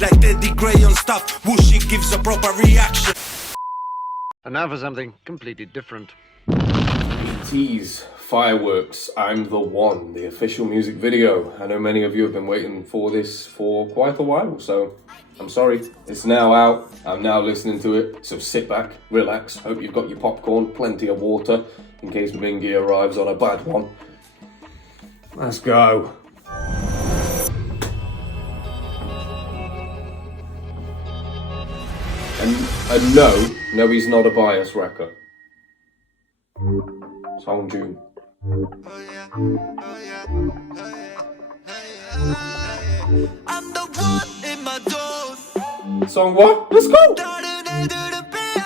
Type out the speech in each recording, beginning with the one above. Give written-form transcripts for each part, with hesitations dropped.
Like TeddyGrey on stuff, Whooshy gives a proper reaction. And now for something completely different. ATEEZ, Fireworks, I'm the One, the official music video. I know many of you have been waiting for this for quite a while, so I'm sorry. It's now out, I'm now listening to it, so sit back, relax, hope you've got your popcorn, plenty of water, in case Mingi arrives on a bad one. Let's go. And no, he's not a bias wrecker. Jongho. I'm the one in my zone. Song what? Let's go! 다른 애들은 삐약.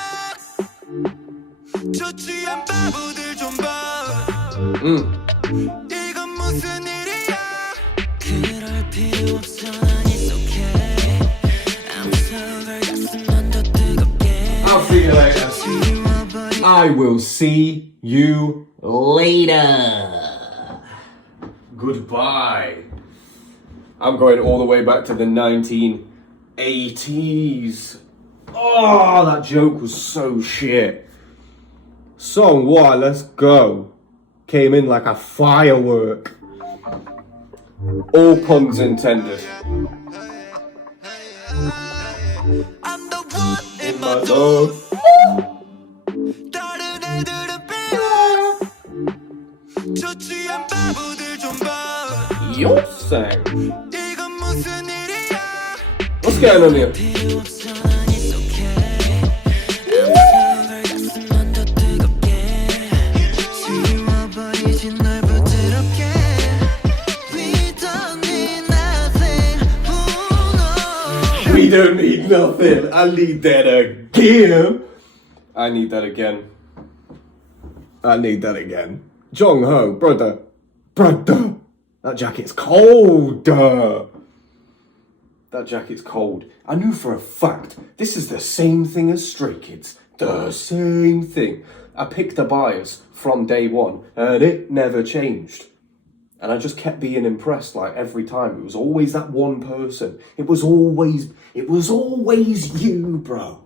초취한 바보들 좀 봐. 이건 무슨 일이야? 그럴 필요 없어, 난 it's okay. I'm sorry, 가슴만 더 뜨겁게. I'll see you later. I will see you later. Goodbye. I'm going all the way back to the 1980s. Oh, that joke was so shit. Song one, let's go. Came in like a firework. All puns intended. I'm the one in My my love. 다른 애들은 삐약. 초취한 바보들 좀 봐. You're saying. 이건 무슨 일이야? What's going on here? 필요 없어, 난 it's okay. I'm sorry, 가슴만 더 뜨겁게. 지워버리지 널 부드럽게. We don't need nothing. Oh no. We don't need nothing. I need that again. I need that again. I need that again. Jongho, brother. That jacket's cold. That jacket's cold. I knew for a fact this is the same thing as Stray Kids. The same thing. I picked the bias from day one and it never changed. And I just kept being impressed like every time. It was always that one person. It was always you, bro.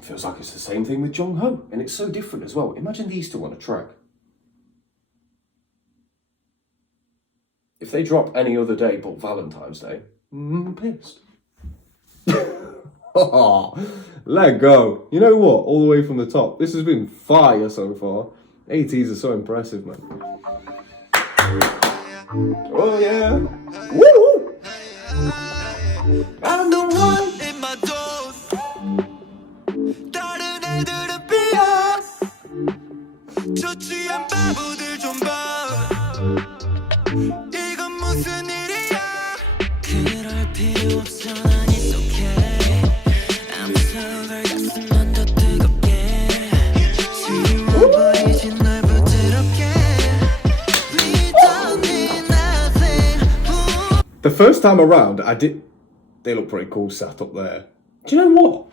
Feels like it's the same thing with Jongho, and it's so different as well. Imagine these two on a track. If they drop any other day but Valentine's Day, pissed. Let go. You know what? All the way from the top. This has been fire so far. ATEEZ are so impressive, man. Oh yeah. Woo! I'm the one in my zone. 다른 애들은 삐약. 초취한 바보들 좀 봐. 이건 무슨 일이야? 그럴 필요 없어, 난 it's okay. I'm sorry, 가슴만 더 뜨겁게. 지워버리지 널 부드럽게. We don't need nothing. The first time around, they look pretty cool sat up there. Do you know what?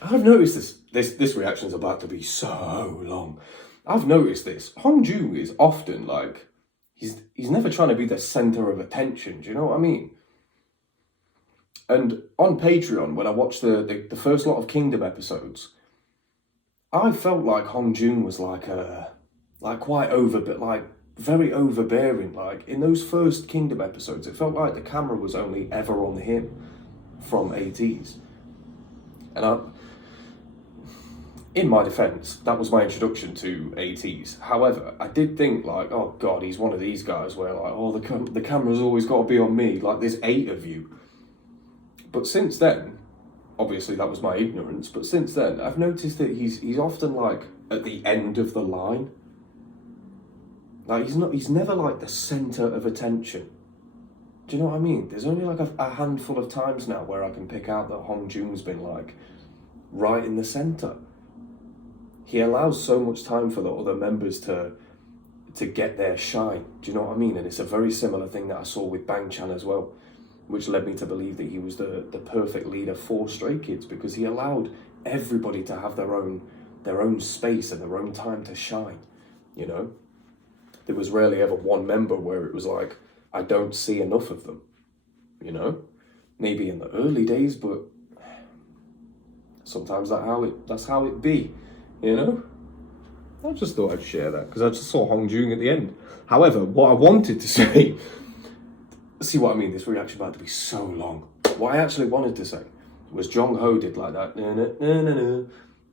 I've noticed this reaction's about to be so long. I've noticed this. Jongho is often like, he's never trying to be the center of attention, do you know what I mean? And on Patreon, when I watched the first lot of Kingdom episodes, I felt like Jongho was like quite very overbearing. Like in those first Kingdom episodes, it felt like the camera was only ever on him from ATEEZ. And in my defense, that was my introduction to ATEEZ. However, I did think like, oh God, he's one of these guys where like, oh, the camera's always got to be on me. Like there's 8 of you. But since then, obviously that was my ignorance. But since then, I've noticed that he's often like at the end of the line. Like he's never like the center of attention. Do you know what I mean? There's only like a handful of times now where I can pick out that Jongho's been like right in the center. He allows so much time for the other members to get their shine. Do you know what I mean? And it's a very similar thing that I saw with Bang Chan as well, which led me to believe that he was the perfect leader for Stray Kids, because he allowed everybody to have their own space and their own time to shine, you know? There was rarely ever one member where it was like, I don't see enough of them, you know? Maybe in the early days, but sometimes that's how it be, you know? I just thought I'd share that because I just saw Hongjun at the end. However, what I wanted to say, see what I mean, this reaction about to be so long. What I actually wanted to say was Jongho did like that,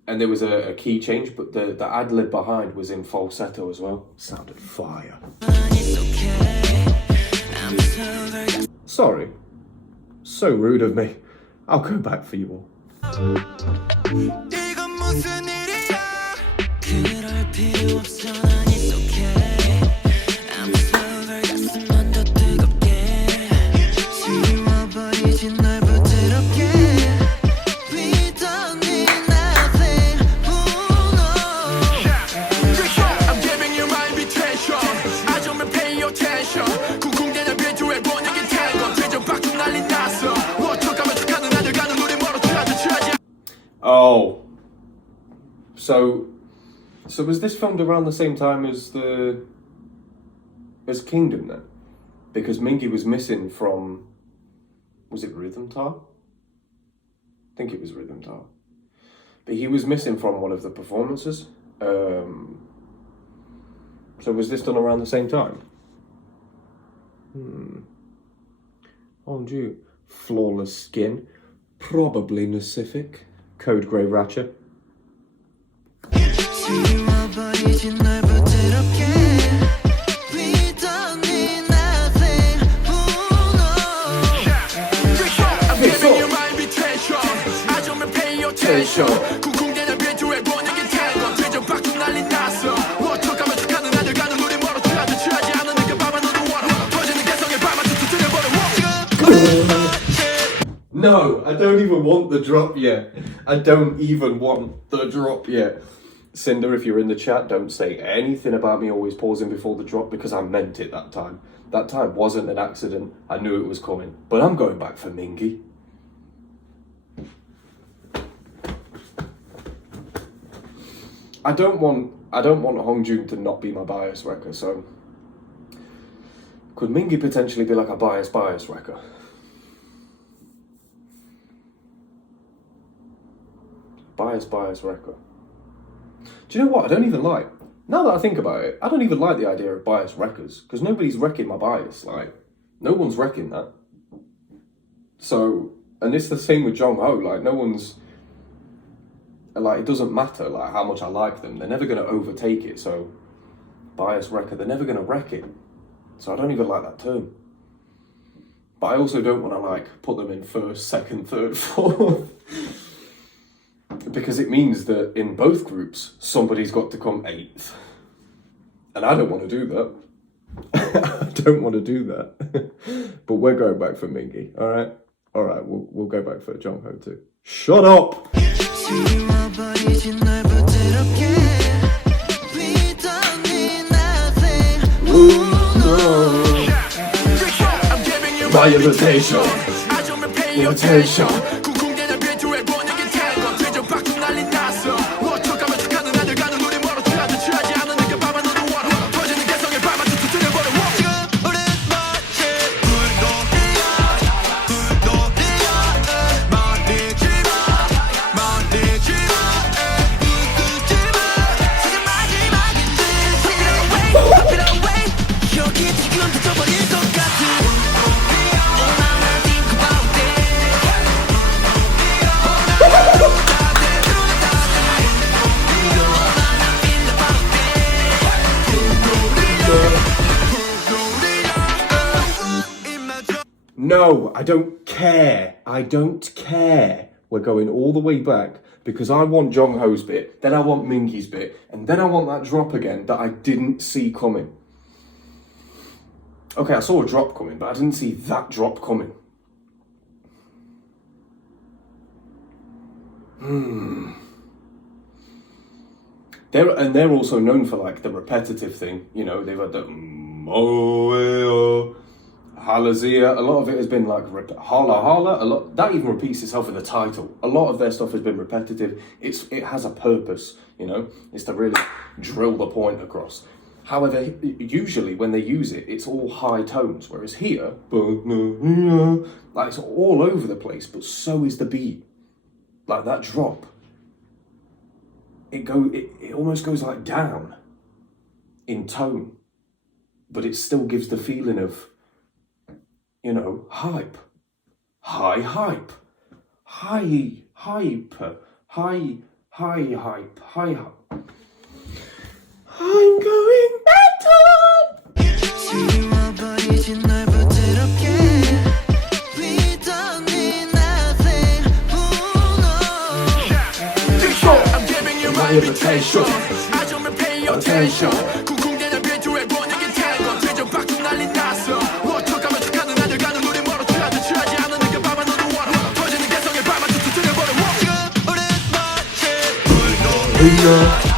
and there was a key change, but the ad-lib behind was in falsetto as well. Sounded fire. Sorry. So rude of me. I'll go back for you all. Oh, so was this filmed around the same time as Kingdom then? Because Mingi was missing from, was it Rhythm Tar? I think it was Rhythm Tar. But he was missing from one of the performances. So was this done around the same time? Hongju, flawless skin, probably Pacific. Code Grey Ratchet. No, I don't even want the drop yet. I don't even want the drop yet. Cinder, if you're in the chat, don't say anything about me always pausing before the drop because I meant it that time. That time wasn't an accident. I knew it was coming. But I'm going back for Mingi. I don't want Hongjun to not be my bias wrecker, so could Mingi potentially be like a bias wrecker? Bias wrecker. Do you know what? I don't even like, now that I think about it, I don't even like the idea of bias wreckers because nobody's wrecking my bias. Like, no one's wrecking that. So, and it's the same with Jongho. Like, no one's, like, it doesn't matter like how much I like them. They're never going to overtake it. So, bias wrecker, they're never going to wreck it. So I don't even like that term. But I also don't want to like put them in first, second, third, fourth. Because it means that in both groups, somebody's got to come 8th. And I don't want to do that. I don't want to do that. But we're going back for Mingi, alright? Alright, we'll go back for Jongho too. Shut up! My invitation! Invitation! No, I don't care. I don't care. We're going all the way back because I want Jongho's bit, then I want Mingi's bit, and then I want that drop again that I didn't see coming. Okay, I saw a drop coming, but I didn't see that drop coming. They're also known for like the repetitive thing, you know, they've had the Halazia, a lot of it has been like holla holla, a lot that even repeats itself in the title. A lot of their stuff has been repetitive. It has a purpose, you know, it's to really drill the point across. However, usually when they use it, it's all high tones, whereas here, like it's all over the place, but so is the beat. Like that drop, it almost goes like down in tone, but it still gives the feeling of, you know, hype, high hype, high hyper, high hype, high hype. I'm going 지워버리진 널 부드럽게 We don't need nothing, oh no I'm giving you my invitation 아좀만 pay attention 쿵쿵대는 비트에 보내긴 tango 뒤져박죽 난리 났어 워터가면 척하는 아들 가는 우리 멀어 취하지 않은 내가 밤만 너도 원어 터지는 개성에 밤만 두드려버려 지금 우린 마치 불놀이야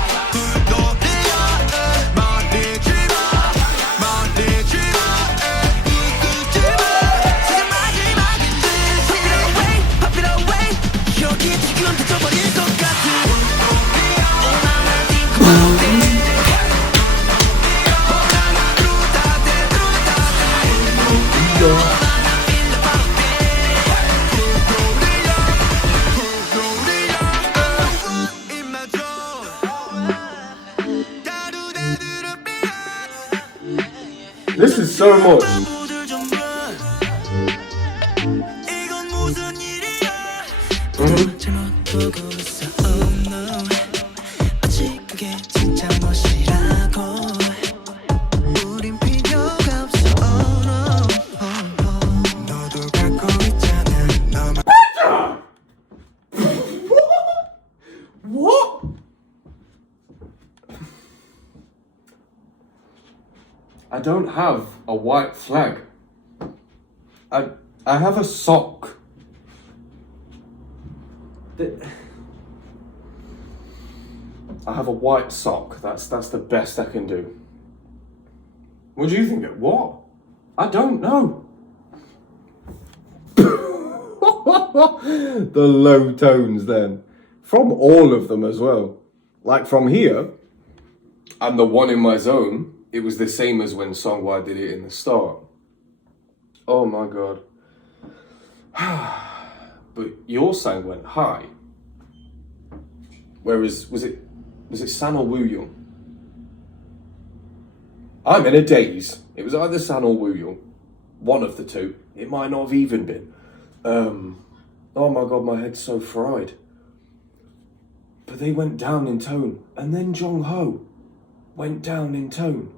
This is so much. What? I don't have a white flag. I have a sock. I have a white sock. That's the best I can do. What do you think? What? I don't know. The low tones then. From all of them as well. Like from here, and the one in my zone, it was the same as when Songwha did it in the start. Oh my god. But your sound went high. Whereas, was it San or Woo Young? I'm in a daze. It was either San or Woo Young. One of the two. It might not have even been. Oh my god, my head's so fried. But they went down in tone. And then Jongho went down in tone.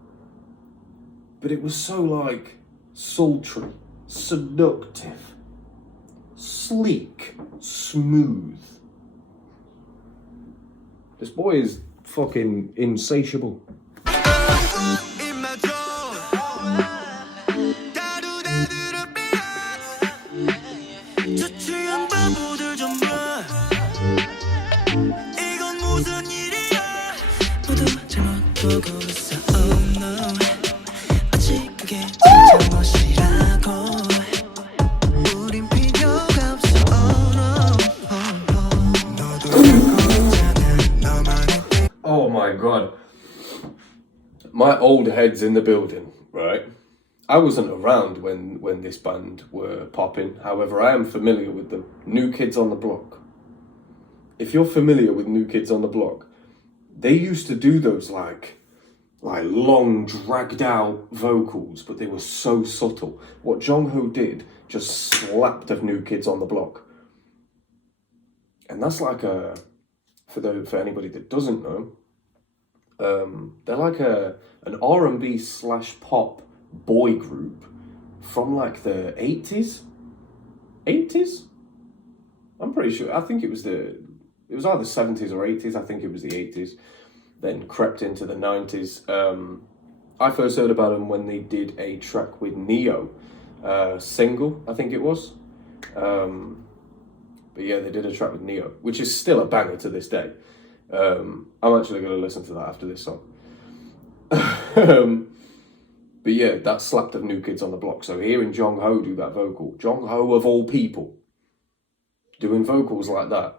But it was so like sultry, seductive, sleek, smooth. This boy is fucking insatiable. Oh my god. My old head's in the building, right? I wasn't around when this band were popping. However, I am familiar with the New Kids on the Block. If you're familiar with New Kids on the Block, they used to do those like long dragged out vocals, but they were so subtle. What Jongho did just slapped of New Kids on the Block. And that's like for anybody that doesn't know, they're like an R&B / pop boy group from like the 80s? 80s? I'm pretty sure. I think it was either 70s or 80s. I think it was the 80s. Then crept into the 90s. I first heard about them when they did a track with Neo, single, I think it was. But yeah, they did a track with Neo, which is still a banger to this day. I'm actually going to listen to that after this song. But yeah, that slapped of New Kids on the Block. So hearing Jongho do that vocal, Jongho of all people, doing vocals like that,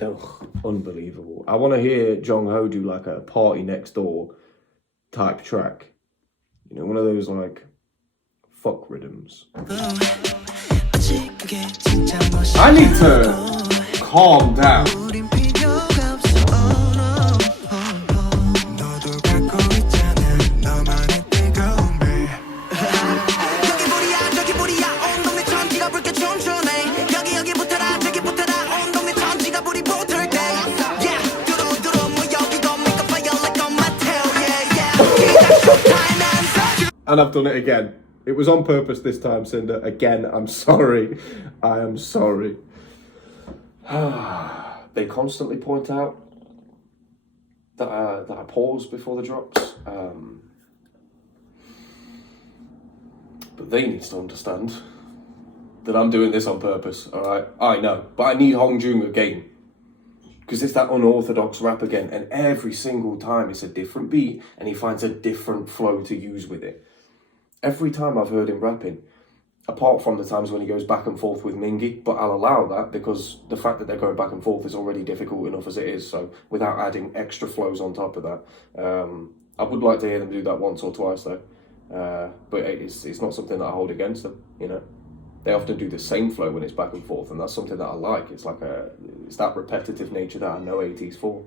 ugh, unbelievable. I want to hear Jongho do like a Party Next Door type track. You know, one of those like fuck rhythms. I need to calm down. And I've done it again. It was on purpose this time, Cinder. Again, I'm sorry. I am sorry. They constantly point out that I pause before the drops. But they need to understand that I'm doing this on purpose, alright? I know. But I need Hongjun again. Because it's that unorthodox rap again. And every single time it's a different beat and he finds a different flow to use with it. Every time I've heard him rapping, apart from the times when he goes back and forth with Mingi, but I'll allow that because the fact that they're going back and forth is already difficult enough as it is, so without adding extra flows on top of that. I would like to hear them do that once or twice though, but it's not something that I hold against them, you know. They often do the same flow when it's back and forth, and that's something that I like. It's like it's that repetitive nature that I know ATEEZ for.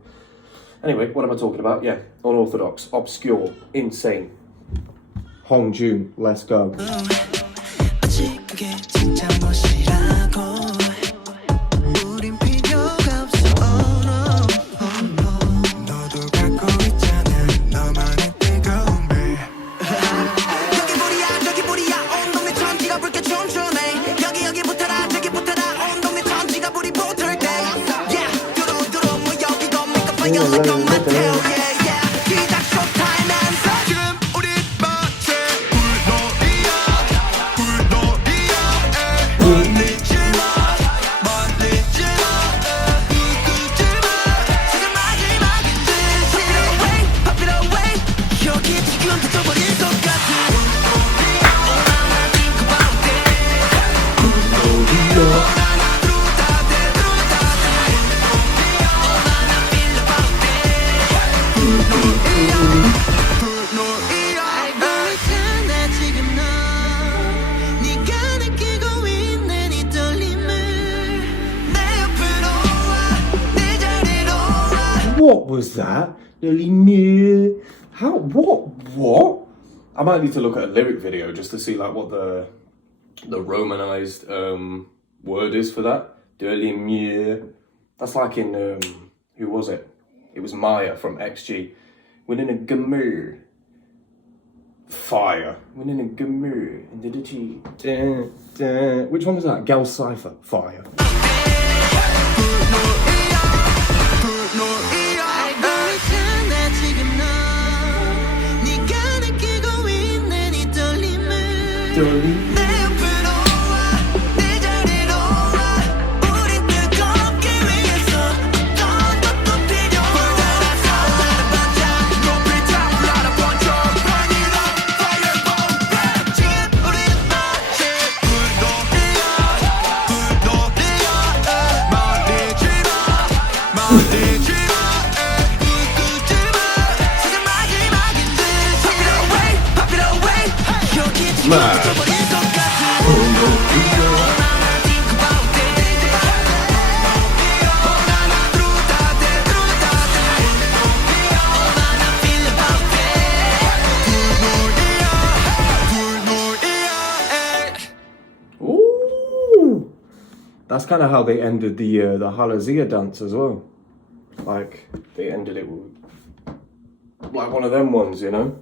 Anyway, what am I talking about? Yeah, unorthodox, obscure, insane. Hongjun, let's go. What was that? How? What? I might need to look at a lyric video just to see like what the romanized word is for that. That's like in who was it? It was Maya from XG. Winning a Gamur. Fire. Winning a Gamur. Which one was that? Gal Cypher. Fire. Ooh, that's kind of how they ended the Halazia dance as well. Like they ended it with, like one of them ones, you know.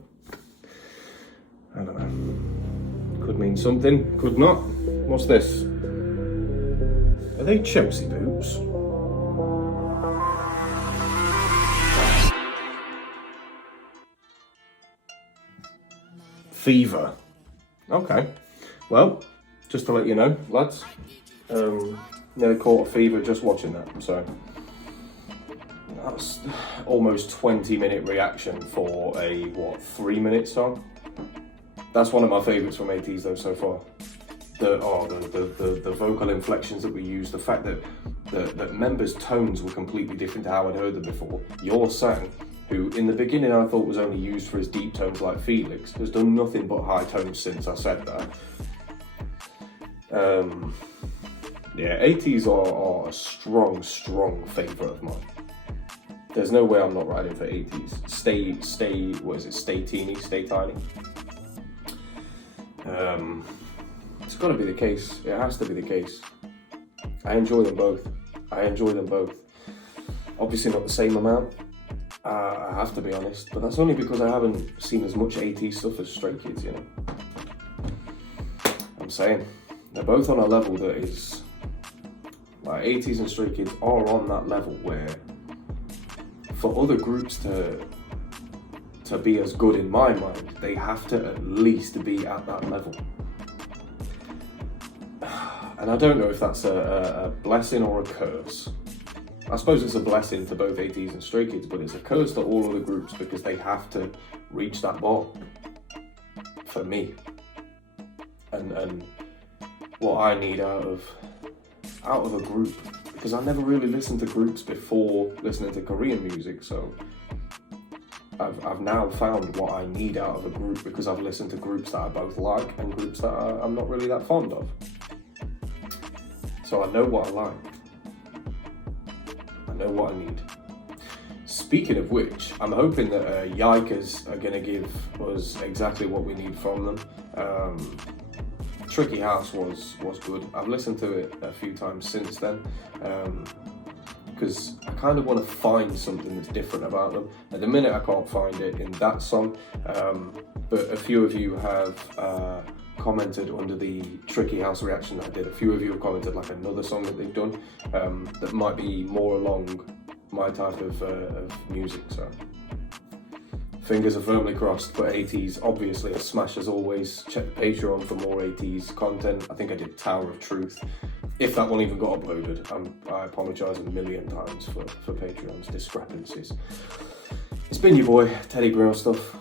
I don't know. Could mean something, could not. What's this? Are they Chelsea boots? Fever. Okay. Well, just to let you know, lads, nearly caught a fever just watching that, so that's almost 20-minute reaction for a, what, 3-minute song? That's one of my favourites from ATEEZ though so far. The vocal inflections that we use, the fact that members' tones were completely different to how I'd heard them before. Yours sang, who in the beginning I thought was only used for his deep tones like Felix, has done nothing but high tones since I said that. Yeah, ATEEZ are a strong favourite of mine. There's no way I'm not riding for ATEEZ. Stay teeny, stay tiny. It's got to be the case. It has to be the case. I enjoy them both. Obviously not the same amount. I have to be honest, but that's only because I haven't seen as much ATEEZ stuff as Stray Kids, you know. I'm saying they're both on a level that is like ATEEZ and Stray Kids are on that level where for other groups to be as good in my mind, they have to at least be at that level. And I don't know if that's a blessing or a curse. I suppose it's a blessing to both ATEEZ and Stray Kids, but it's a curse to all other groups because they have to reach that bar for me. And what I need out of a group, because I never really listened to groups before listening to Korean music, so I've now found what I need out of a group because I've listened to groups that I both like and groups that I'm not really that fond of. So I know what I like. I know what I need. Speaking of which, I'm hoping that Yikers are going to give us exactly what we need from them. Tricky House was good. I've listened to it a few times since then because I kind of want to find something that's different about them. At the minute I can't find it in that song, but a few of you have commented under the Tricky House reaction that I did. A few of you have commented like another song that they've done that might be more along my type of music, so fingers are firmly crossed. But ATEEZ, obviously a smash as always. Check the Patreon for more ATEEZ content. I think I did Tower of Truth. If that one even got uploaded, I apologise a million times for Patreon's discrepancies. It's been your boy, TeddyGrey Stuff.